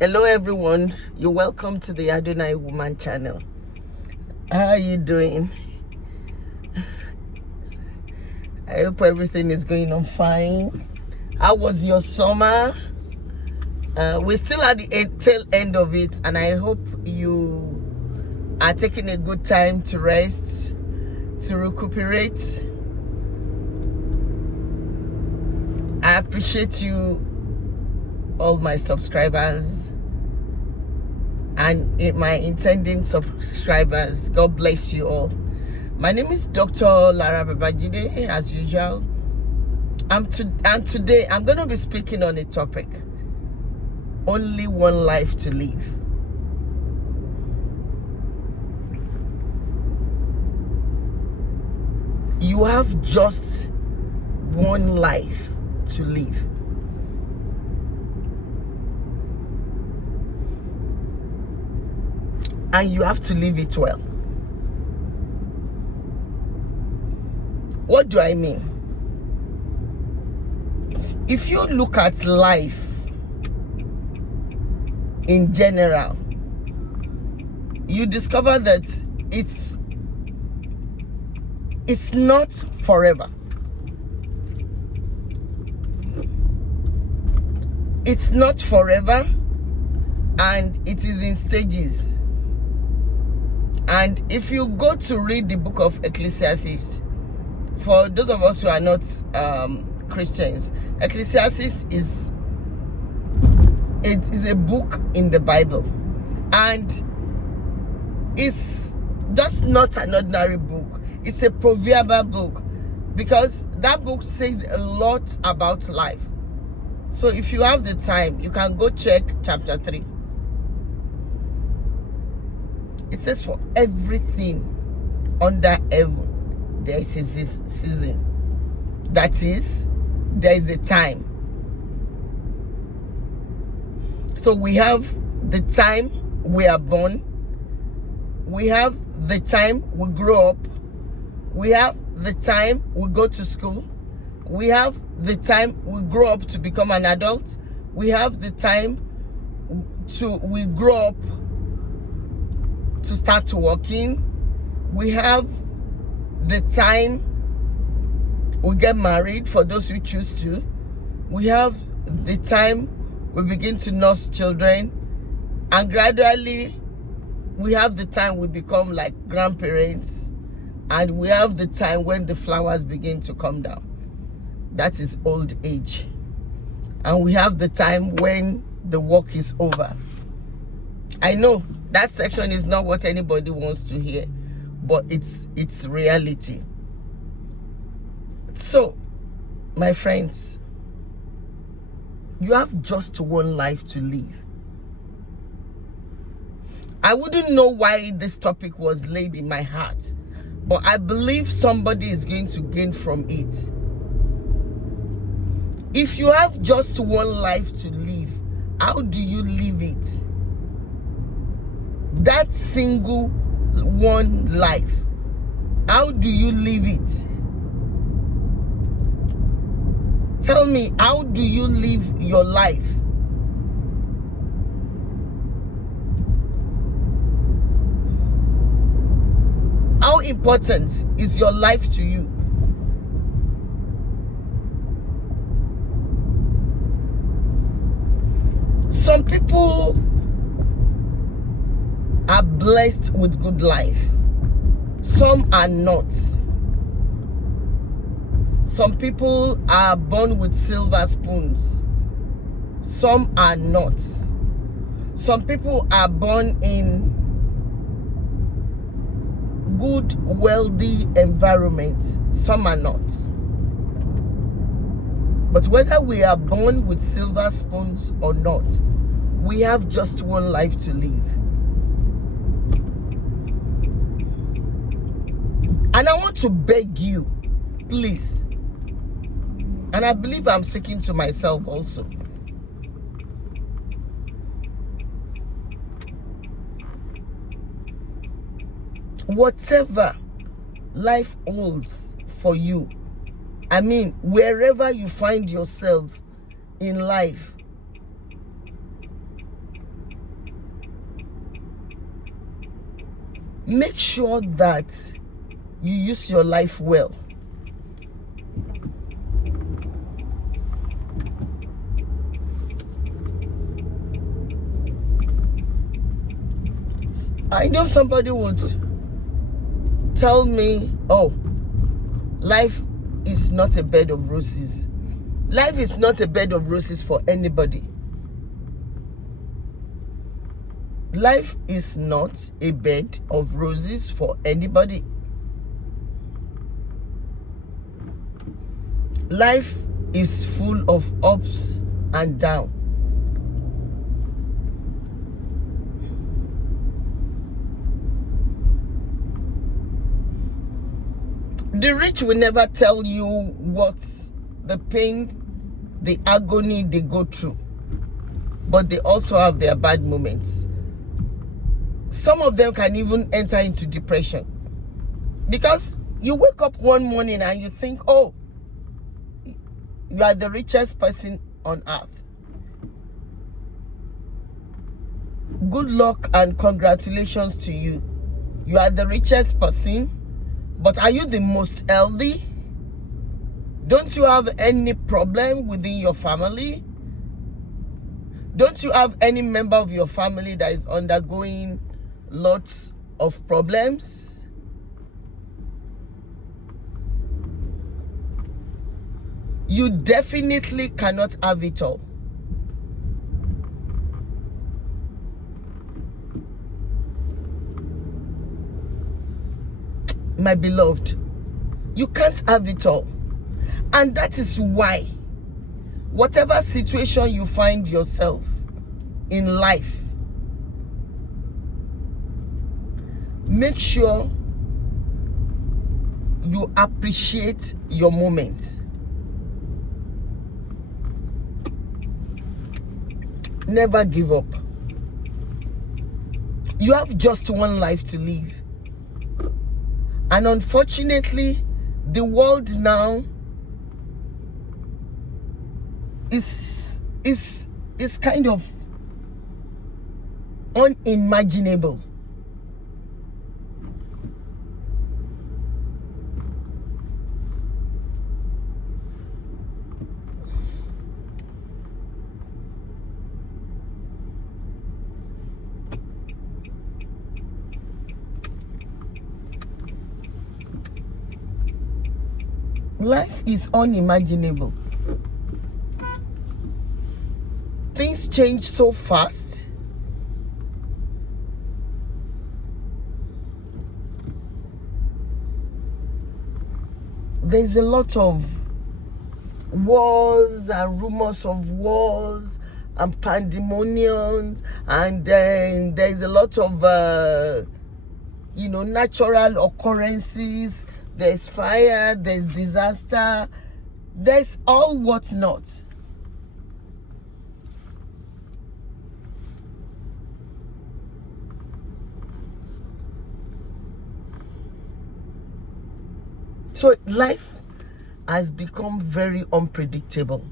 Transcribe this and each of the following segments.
Hello everyone, you're welcome to the Adonai Woman channel. How are you doing? I hope everything is going on fine. How was your summer? We're still at the tail end of it, and I hope you are taking a good time to rest, to recuperate. I appreciate you, all my subscribers and my intending subscribers. God bless you all. My name is Dr. Lara Babajide, as usual. And today I'm going to be speaking on a topic: only one life to live. You have just one life to live. And you have to live it well. What do I mean? If you look at life in general, you discover that it's not forever. It's not forever, and it is in stages. And if you go to read the book of Ecclesiastes, for those of us who are not Christians, Ecclesiastes is a book in the Bible, and it's just not an ordinary book. It's a proverbial book, because that book says a lot about life. So if you have the time, you can go check chapter 3. It says, for everything under heaven there is a season. That is, there is a time. So we have the time we are born, we have the time we grow up, we have the time we go to school, we have the time we grow up to become an adult, we have the time we grow up to start working, we have the time we get married, for those who choose to, we have the time we begin to nurse children, and gradually we have the time we become like grandparents, and we have the time when the flowers begin to come down. That is old age. And we have the time when the work is over. I know that section is not what anybody wants to hear, but it's reality. So, my friends, you have just one life to live. I wouldn't know why this topic was laid in my heart, but I believe somebody is going to gain from it. If you have just one life to live, how do you live it? That single one life, how do you live it? Tell me, how do you live your life? How important is your life to you? Some people are blessed with good life. Some are not. Some people are born with silver spoons. Some are not. Some people are born in good, wealthy environment. Some are not. But whether we are born with silver spoons or not, we have just one life to live. And I want to beg you, please, and I believe I'm speaking to myself also, whatever life holds for you, I mean, wherever you find yourself in life, Make sure that you use your life well. I know somebody would tell me, oh, life is not a bed of roses. Life is not a bed of roses for anybody. Life is not a bed of roses for anybody. Life is full of ups and downs. The rich will never tell you what the pain, the agony they go through, but they also have their bad moments. Some of them can even enter into depression because you wake up one morning and you think, oh, you are the richest person on earth. Good luck and congratulations to you. You are the richest person. But are you the most healthy? Don't you have any problem within your family? Don't you have any member of your family that is undergoing lots of problems? You definitely cannot have it all. My beloved, you can't have it all. And that is why, whatever situation you find yourself in life, make sure you appreciate your moment. Never give up. You have just one life to live. And unfortunately, the world now is kind of unimaginable. Life is unimaginable. Things change so fast. There's a lot of wars and rumors of wars and pandemonium, and then there's a lot of natural occurrences. There's fire, there's disaster, there's all what's not. So life has become very unpredictable.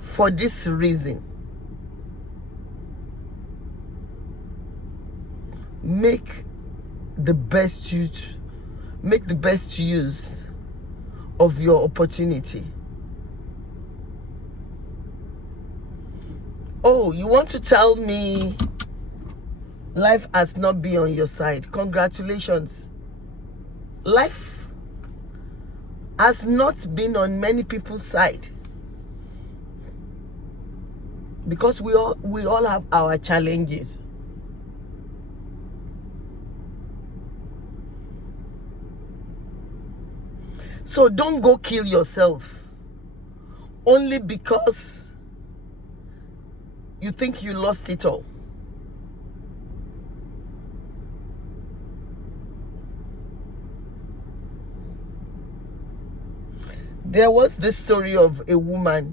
For this reason, make the best use of your opportunity. Oh, you want to tell me life has not been on your side? Congratulations. Life has not been on many people's side, because we all have our challenges. So don't go kill yourself only because you think you lost it all. There was this story of a woman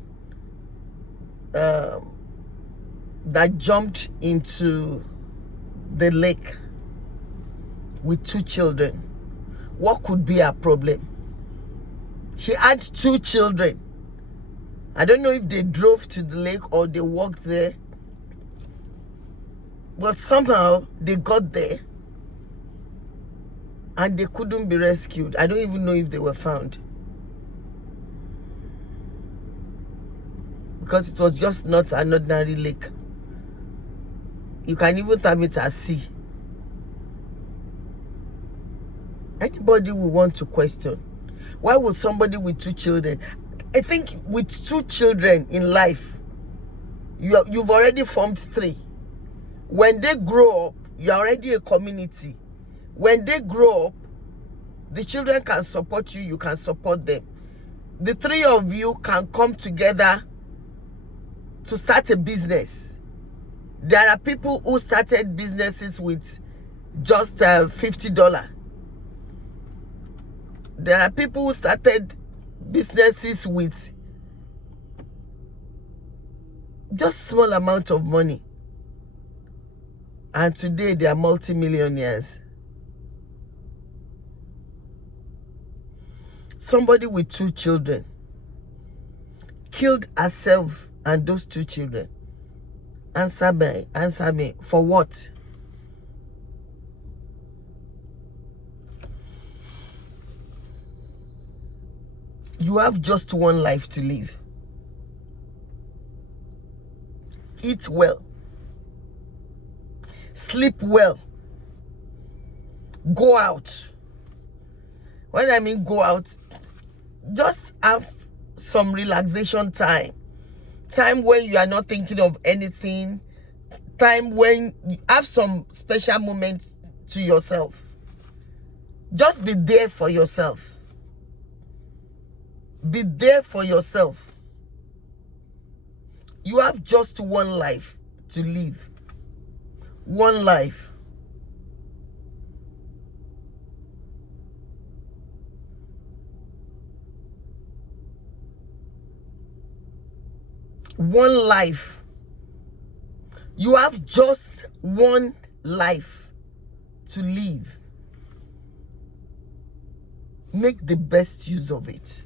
that jumped into the lake with 2 children. What could be her problem? She had 2 children. I don't know if they drove to the lake or they walked there, but somehow they got there and they couldn't be rescued. I don't even know if they were found, because it was just not an ordinary lake. You can even term it as sea. Anybody will want to question, why would somebody with 2 children, I think with 2 children in life, you've already formed 3. When they grow up, you're already a community. When they grow up, the children can support you, you can support them. The 3 of you can come together to start a business. There are people who started businesses with just $50. There are people who started businesses with just small amount of money, and today they are multi-millionaires. Somebody with 2 children killed herself and those 2 children. Answer me, for what? You have just one life to live. Eat well. Sleep well. Go out. When I mean go out, just have some relaxation time. Time when you are not thinking of anything. Time when you have some special moments to yourself. Just be there for yourself. Be there for yourself. You have just one life to live. One life. One life. You have just one life to live. Make the best use of it.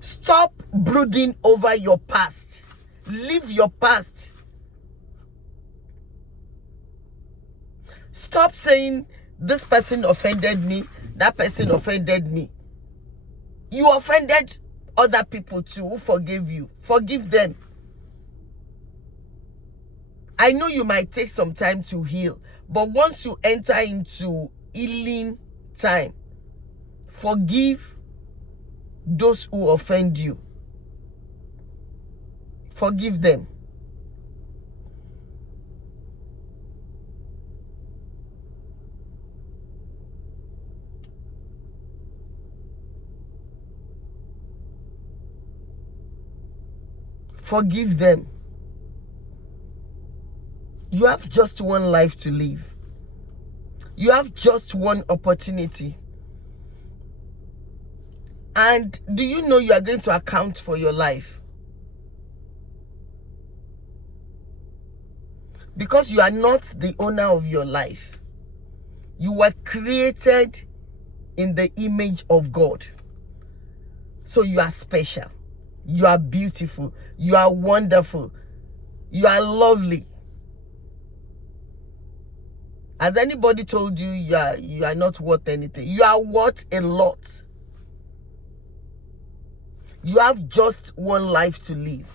Stop brooding over your past. Leave your past. Stop saying this person offended me, that person offended me. You offended other people too who forgave you. Forgive them. I know you might take some time to heal, but once you enter into healing time, forgive those who offend you. Forgive them. Forgive them. You have just one life to live. You have just one opportunity. And do you know you are going to account for your life? Because you are not the owner of your life. You were created in the image of God. So you are special. You are beautiful. You are wonderful. You are lovely. Has anybody told you you are not worth anything? You are worth a lot. You have just one life to live.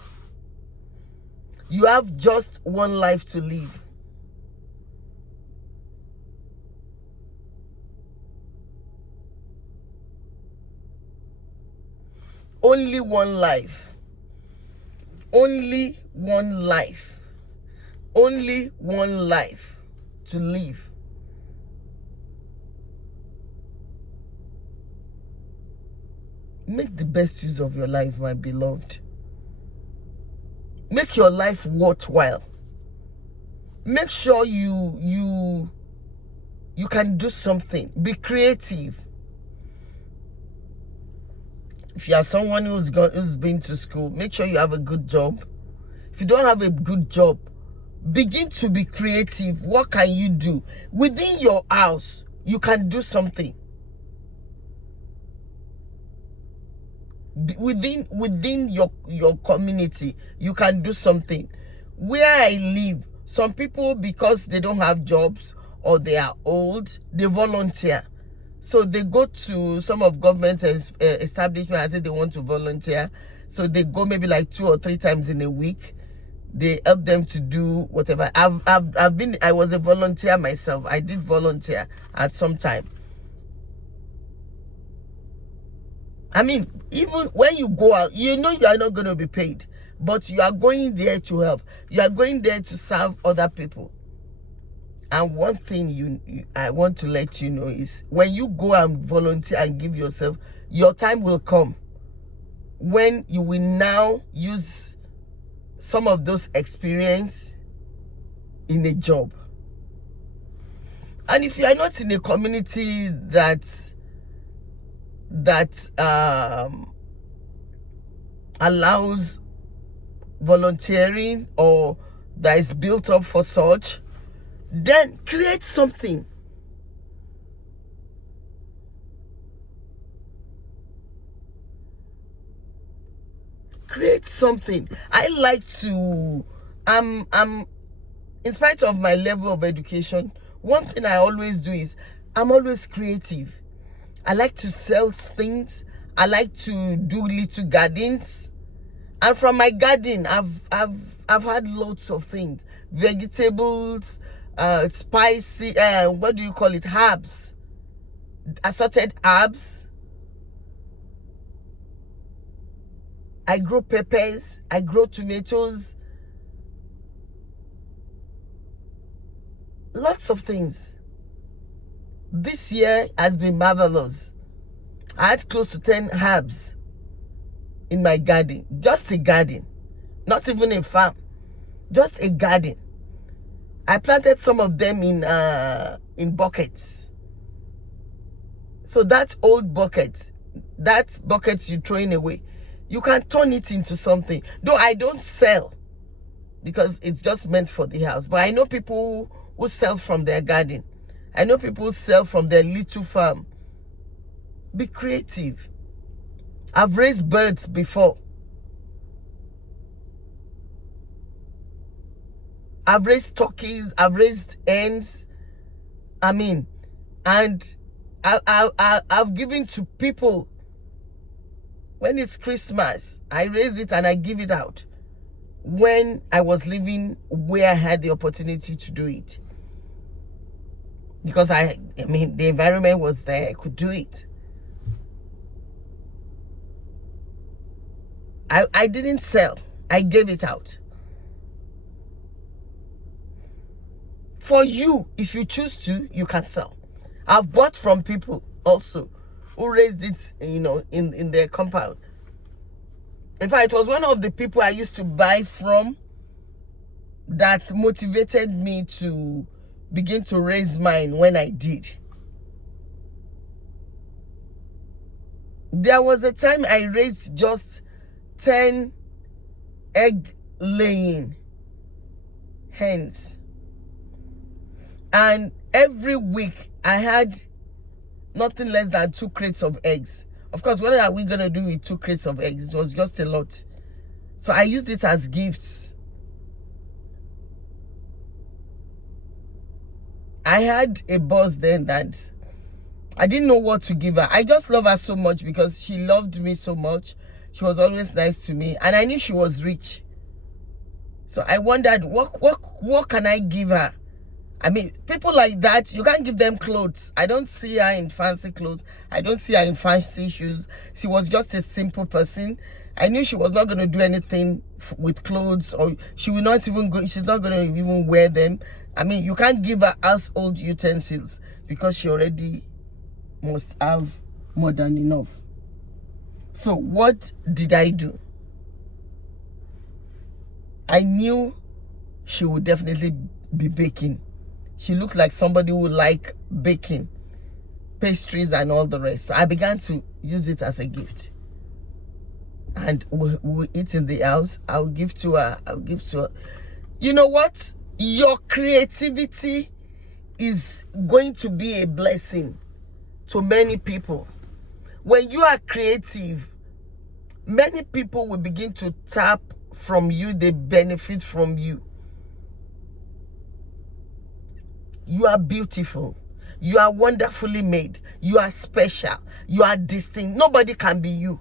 You have just one life to live. Only one life. Only one life. Only one life to live. Make the best use of your life, my beloved. Make your life worthwhile. Make sure you can do something. Be creative. If you are someone who's been to school, make sure you have a good job. If you don't have a good job, begin to be creative. What can you do? Within your house, you can do something. Within your community, you can do something. Where I live, some people, because they don't have jobs or they are old, they volunteer. So they go to some of government establishments and say they want to volunteer. So they go maybe like 2 or 3 times in a week. They help them to do whatever. I was a volunteer myself. I did volunteer at some time. I mean, even when you go out, you know you are not going to be paid, but you are going there to help. You are going there to serve other people. And one thing I want to let you know is when you go and volunteer and give yourself, your time will come when you will now use some of those experience in a job. And if you are not in a community that allows volunteering or that is built up for such, then create something. Create something. I like to, in spite of my level of education, one thing I always do is I'm always creative. I like to sell things. I like to do little gardens. And from my garden, I've had lots of things. Vegetables, spicy, what do you call it? Herbs. Assorted herbs. I grow peppers. I grow tomatoes. Lots of things. This year has been marvelous. I had close to 10 herbs in my garden. Just a garden. Not even a farm. Just a garden. I planted some of them in buckets. So that old bucket, that bucket you're throwing away, you can turn it into something. Though I don't sell because it's just meant for the house. But I know people who sell from their garden. I know people sell from their little farm. Be creative. I've raised birds before. I've raised turkeys. I've raised hens. I mean, and I've given to people. When it's Christmas, I raise it and I give it out. When I was living where I had the opportunity to do it. Because I mean, the environment was there. I could do it. I didn't sell. I gave it out. For you, if you choose to, you can sell. I've bought from people also who raised it, in their compound. In fact, it was one of the people I used to buy from that motivated me to begin to raise mine when I did. There was a time I raised just 10 egg-laying hens. And every week I had nothing less than 2 crates of eggs. Of course, what are we going to do with 2 crates of eggs? It was just a lot. So I used it as gifts. I had a boss then that I didn't know what to give her. I just love her so much because she loved me so much. She was always nice to me. And I knew she was rich. So I wondered, what can I give her? I mean, people like that, you can't give them clothes. I don't see her in fancy clothes. I don't see her in fancy shoes. She was just a simple person. I knew she was not going to do anything with clothes, or she will not even go. She's not going to even wear them. I mean, you can't give her household utensils because she already must have more than enough. So what did I do? I knew she would definitely be baking. She looked like somebody who would like baking, pastries and all the rest. So I began to use it as a gift. And we'll eat in the house. I'll give to her. You know what? Your creativity is going to be a blessing to many people. When you are creative, many people will begin to tap from you. They benefit from you. You are beautiful. You are wonderfully made. You are special. You are distinct. Nobody can be you.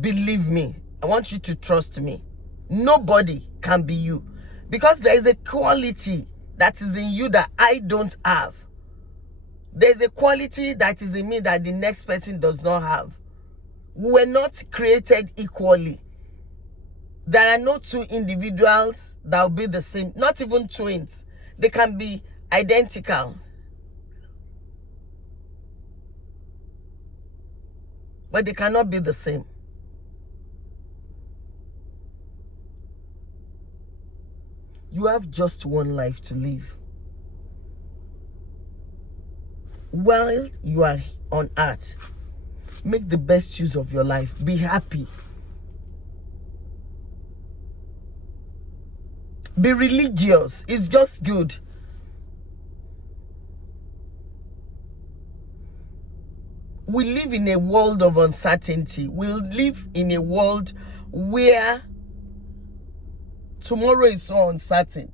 Believe me. I want you to trust me. Nobody can be you. Because there is a quality that is in you that I don't have. There's a quality that is in me that the next person does not have. We were not created equally. There are no two individuals that will be the same. Not even twins. They can be identical. But they cannot be the same. You have just one life to live. While you are on earth, make the best use of your life. Be happy. Be religious. It's just good. We live in a world of uncertainty. We live in a world where tomorrow is so uncertain.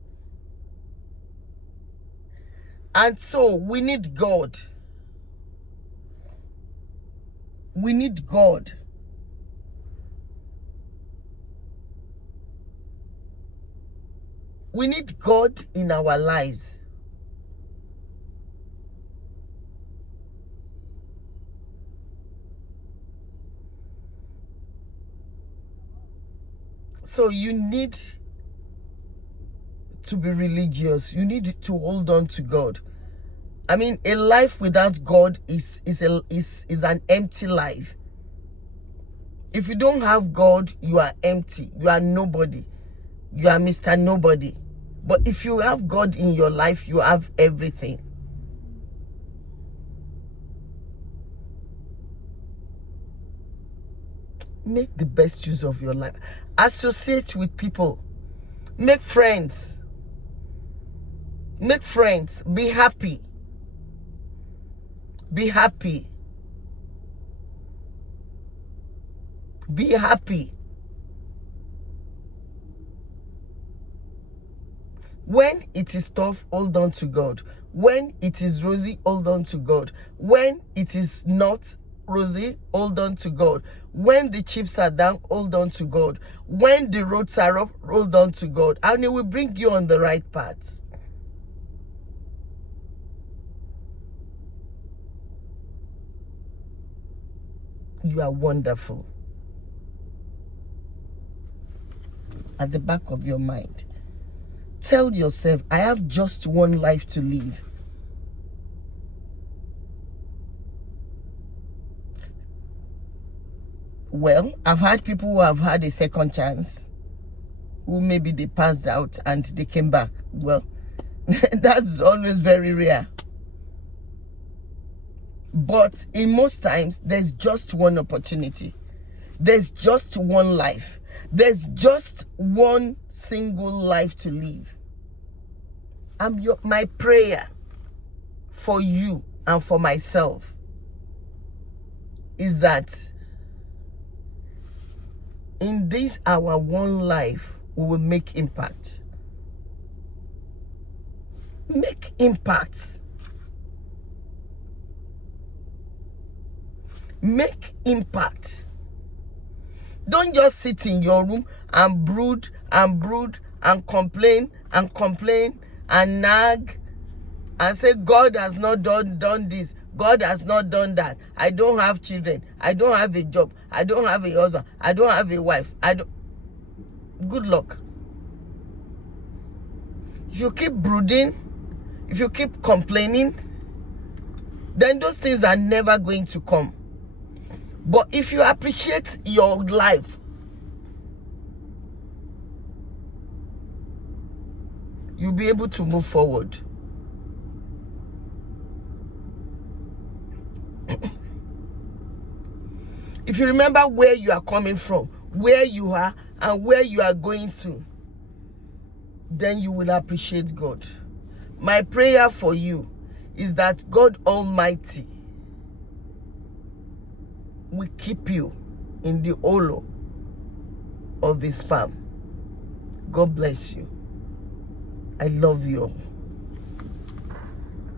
And so we need God. We need God. We need God in our lives. So you need to be religious. You need to hold on to God. I mean, a life without God is an empty life. If you don't have God, you are empty. You are nobody. You are Mr. Nobody. But if you have God in your life, you have everything. Make the best use of your life. Associate with people. Make friends. Make friends. Be happy. Be happy. Be happy. When it is tough, hold on to God. When it is rosy, hold on to God. When it is not rosy, hold on to God. When the chips are down, hold on to God. When the roads are rough, hold on to God. And it will bring you on the right path. You are wonderful. At the back of your mind, tell yourself, I have just one life to live. Well, I've had people who have had a second chance, who maybe they passed out and they came back. Well, that's always very rare. But in most times, there's just one opportunity. There's just one life. There's just one single life to live. My prayer for you and for myself is that in this our one life, we will make impact. Make impact. Make impact. Don't just sit in your room and brood and brood and complain and nag and say, God has not done this. God has not done that. I don't have children. I don't have a job. I don't have a husband. I don't have a wife. Good luck. If you keep brooding, if you keep complaining, then those things are never going to come. But if you appreciate your life, you'll be able to move forward. If you remember where you are coming from, where you are, and where you are going to, then you will appreciate God. My prayer for you is that God Almighty will keep you in the hollow of His palm. God bless you. I love you all.